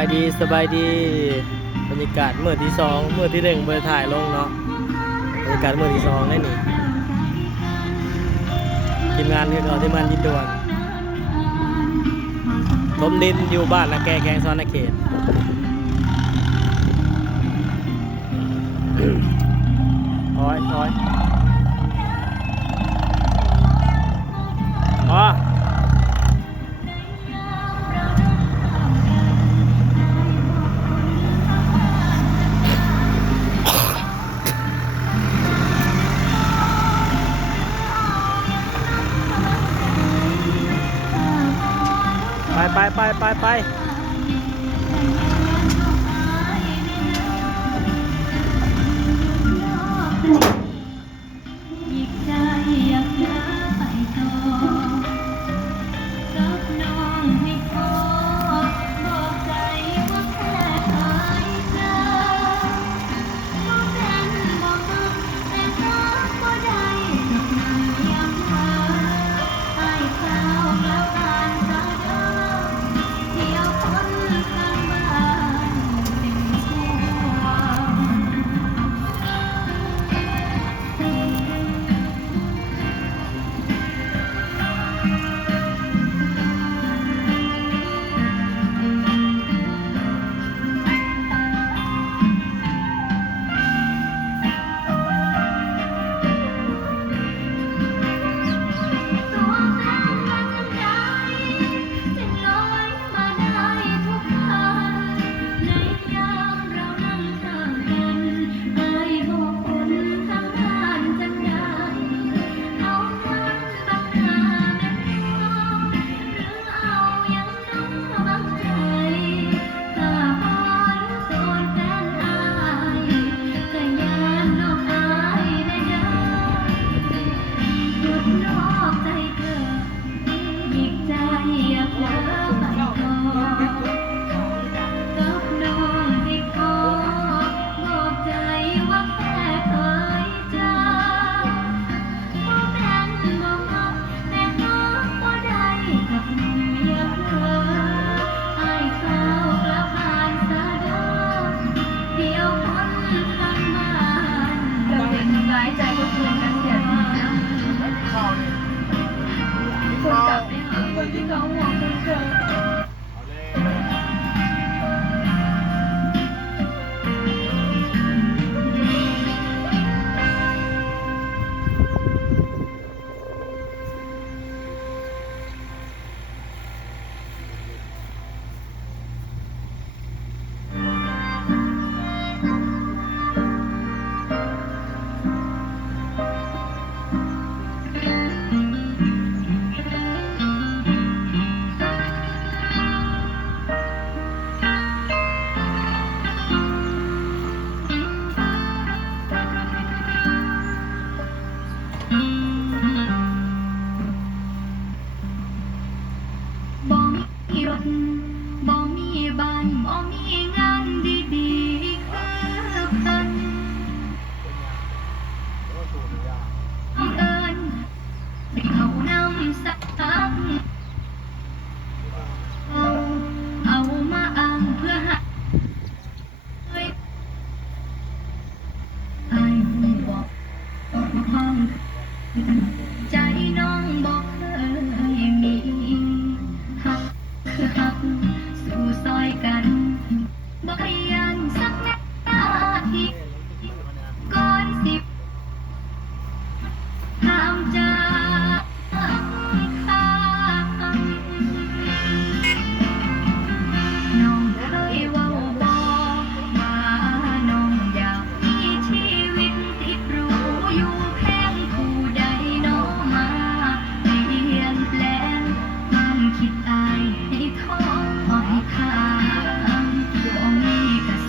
ายดีสบายดีบรรยากาศเมื่อที่สองเมื่อที่หนึ่งไปถ่ายลงเนาะบรรยากาศเมื่อที่สองได้นี่ทีมงานคือเราทีมงานยินด่วนถมดินอยู่บ้านนาแกแกงซ้อนนาเขตถอยอ๋อไปคิดอายให้ท้อให้ข้ามบ่มีก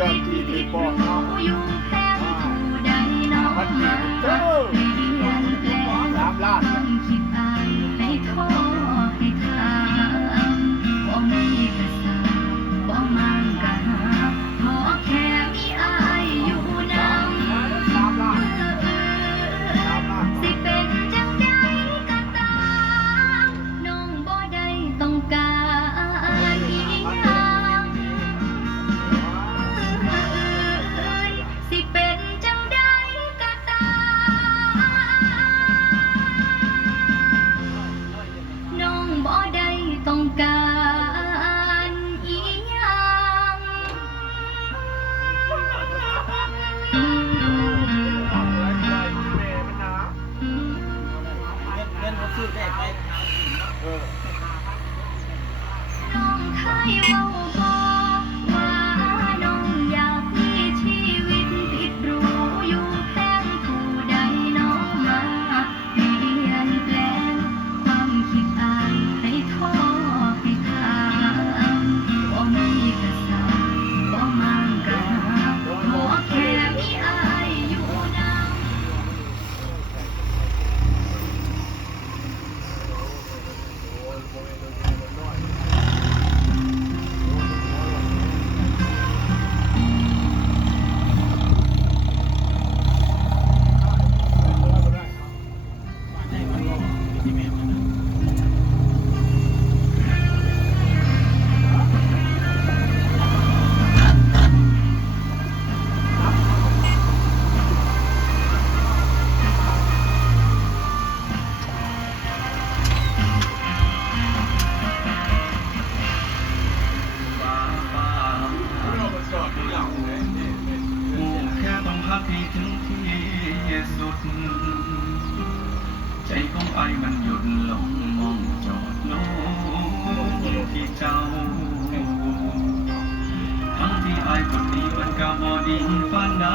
รื่องที่มีปอกเนาะมันมีเจ้า3 ล้านน้องเคยเว้าบอกว่าน้องอยากมีชีวิตติดหรูอยู่แพงผู้ใดน้องมาเปลี่ยนแปลงความคิดอายให้ท้อให้ทางบ่มีกระสับบ่มังกะขอแค่มีอายอยู่นำ แค่ต้องพักให้ถึงที่สุด ใจของไอ้มันหยุดลงมองจอดลงที่เจ้า ทั้งที่ไอ้คนนี้มันก็บ่ดีปานใด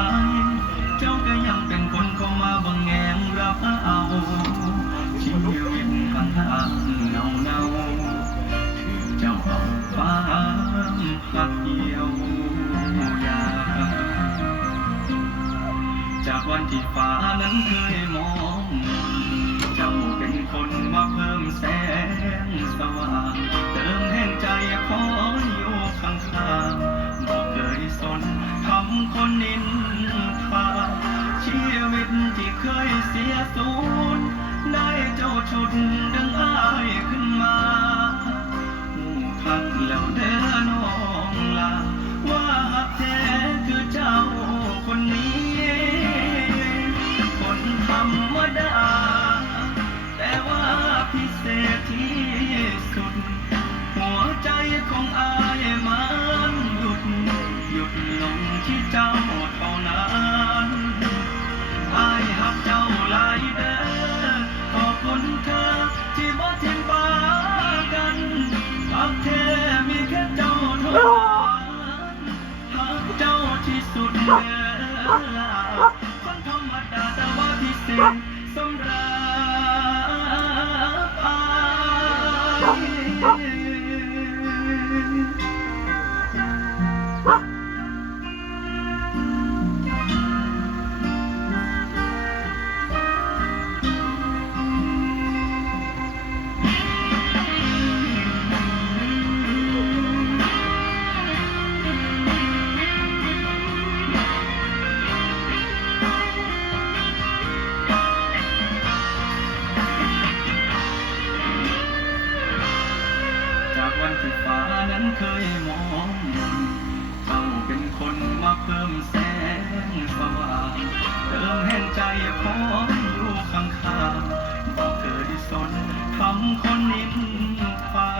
เจ้าก็ยังเป็นคนเข้ามาบังแงงรับเอาชีวิตข้างทางเงาถือเจ้าเอาฟ้าพักเดียวยา จากวันที่ฟ้านั้นเคยมองเจ้าเป็นคนมาเพิ่มแสงสว่างเติมแห่งใจขออยู่ข้างๆบอกเคยสนทำคนนินทาชีวิตที่เคยเสียสูญได้เจ้าชุดดึงอ้ายขึ้นมาหูคักแล้วเด้อน้องลาว่าหักแท้คือเจ้าคนนี้ คนธรรมดาแต่ว่าพิเศษที่สุดหัวใจของอายมันหยุดลงที่เจ้าเท่านั้นอายหักเจ้าหลายเด้อขอบคุณเธอที่บ่ทิ้งปากันหักแท้มีแค่เจ้าเท่านั้นหักเจ้าที่สุดเด้อคนธรรมดาแต่ว่าพิเศษสำหรับอายจากวันที่ฟ้านั้นเคยมองเจ้าเป็นคนมาเพิ่มแสงสว่างเติมแห่งใจขออยู่ข้างๆบอกเคยสนทำคนนินทา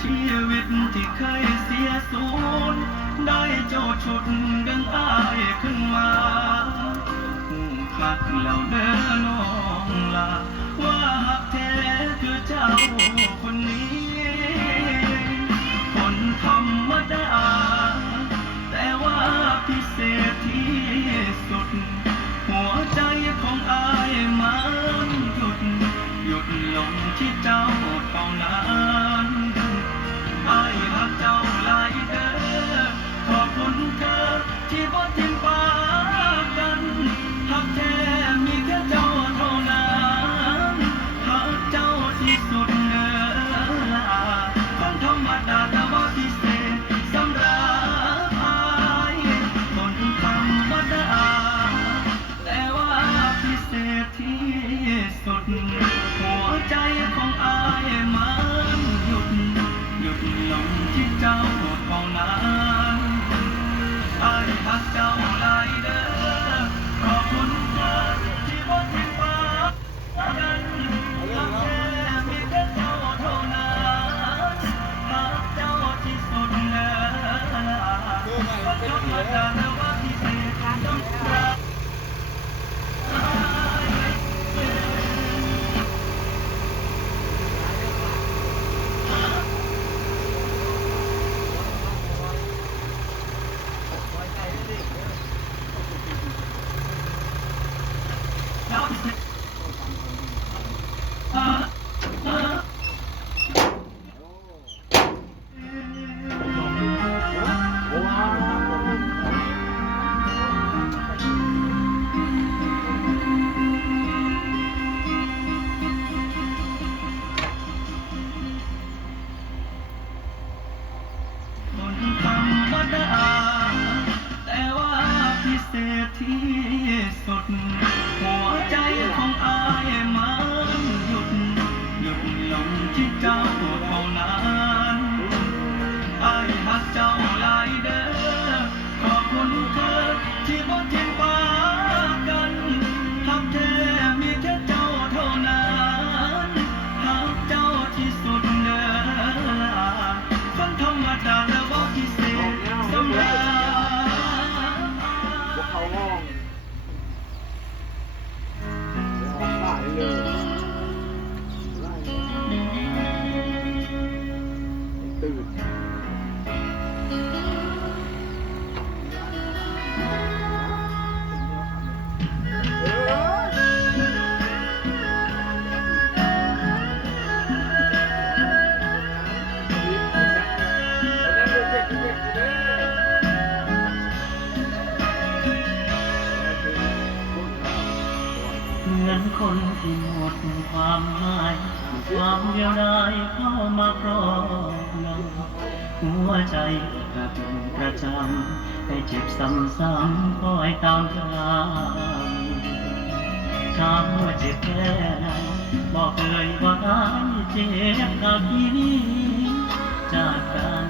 ชีวิตที่เคยเสียสูญได้เจ้าชุดดึงอ้ายขึ้นมาหูคักแล้วเด้อน้องลาว่าหักแท้คือเจ้าคนนี้ คนธรรมดาแต่ว่าพิเศษที่สุดหัวใจของอายมันหยุดลงที่เจ้าเท่านั้นอายหักเจ้าหลายเด้อขอบคุณเธอ จ้าหลายเด้อขอบคุณเธอที่บ่ทิ้งฟ้ากันรักแท้มีแค่เจ้าเท่านั้นรักเจ้าที่สุดเลยก็ธรรมดาแต่ว่าพิเศษต้องรัก คนธรรมดาแต่ว่าพิเศษที่สุดหัวใจของอายมันหยุดลงที่เจ้าเท่านั้นอายหักเจ้าหลายเด้อขอบคุณเธอที่บ่ทิ้งฟ้ากันหักแท้มีแค่เจ้าเท่านั้นหักเจ้าที่สุดเด้อคนธรรมดาแต่ว่าพิเศษสำหรับ พวกเขาห้องห้องได้เลยตื่นเหมือนคนที่หมดความหมายความเดียวดายเข้ามาครอบงำหัวใจกับประจำให้เจ็บซ้ำๆคอยตามทางถามว่าเจ็บแค่ไหนบอกเลยว่าเจ็บกับที่นี้จากการ